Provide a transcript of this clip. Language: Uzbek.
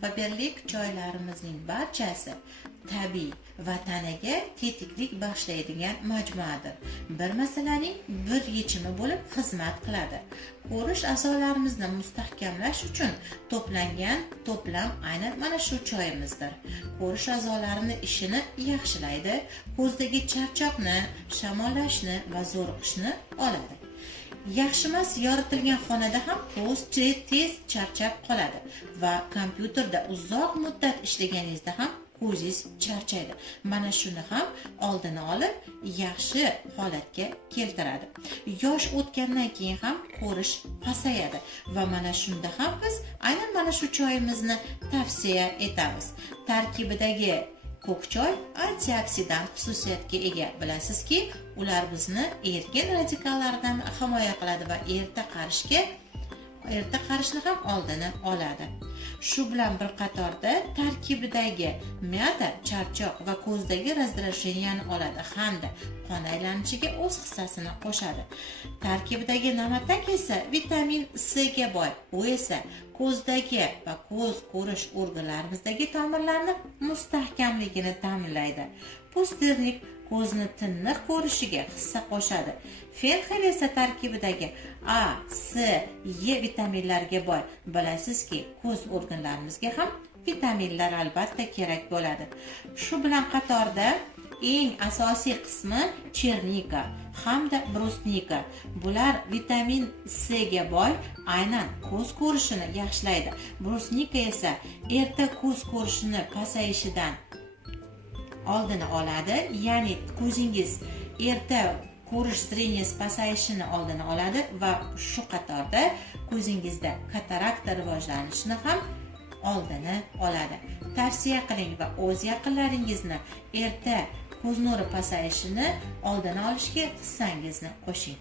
Faberlik choylarimizning barchasi tabiiy va tanaga tetiklik bag'ishlaydigan majmuadir. Bir masalaning bir yechimi bo'lib xizmat qiladi. Ko'rish a'zolarimizni mustahkamlash uchun to'plam aynan mana shu choyimizdir. Ko'rish a'zolarini ishini yaxshilaydi, ko'zdagi charchoqni, shamollashni va zo'riqishni oladi. Yaxshimas yoritilgan xonada ham ko'z tez charchab qoladi va kompyuterda uzoq muddat ishlaganingizda ham ko'zingiz charchaydi. Mana shuni ham oldini olib, yaxshi holatga keltiradi. Yosh o'tgandan keyin ham ko'rish pasayadi va mana shunda ham biz aynan mana shu choyimizni tavsiya etamiz. Tarkibidagi ko'k choy antioksidant xususiyatga ega. Bilasizki, ular bizni erkin radikallardan himoya qiladi va erta qarishni ham oldini oladi. Shu bilan bir qatorda tarkibidagi miyada charchoq va ko'zdagi razdrasheniyani oladi hamda qon aylanishiga o'z hissasini qo'shadi. Tarkibidagi namatak esa vitamin C ga boy. U esa ko'zdagi va ko'z ko'rish organlarimizdagi tomirlarni mustahkamligini ta'minlaydi. Pustirnik ko'zni tiniq ko'rishiga hissa qo'shadi. Fenxel esa tarkibidagi A, C, E vitaminlarga boy. Bilasizki, ko'z organlarimizga ham vitaminlar albatta kerak bo'ladi. Shu bilan qatorda eng asosiy qismi chernika hamda brusnika. Bular vitamin C ga boy, aynan ko'z ko'rishini yaxshilaydi. Brusnika esa erta ko'z ko'rishini pasayishidan oldini oladi, ya'ni ko'zingiz erta ko'rish zreniyasi pasayishini oldini oladi va shu qatorda ko'zingizda katarakta rivojlanishini ham oldini oladi. Tavsiya qiling va o'z yaqinlaringizni erta ko'z nuri pasayishini oldini olishga hissangizni qo'shing.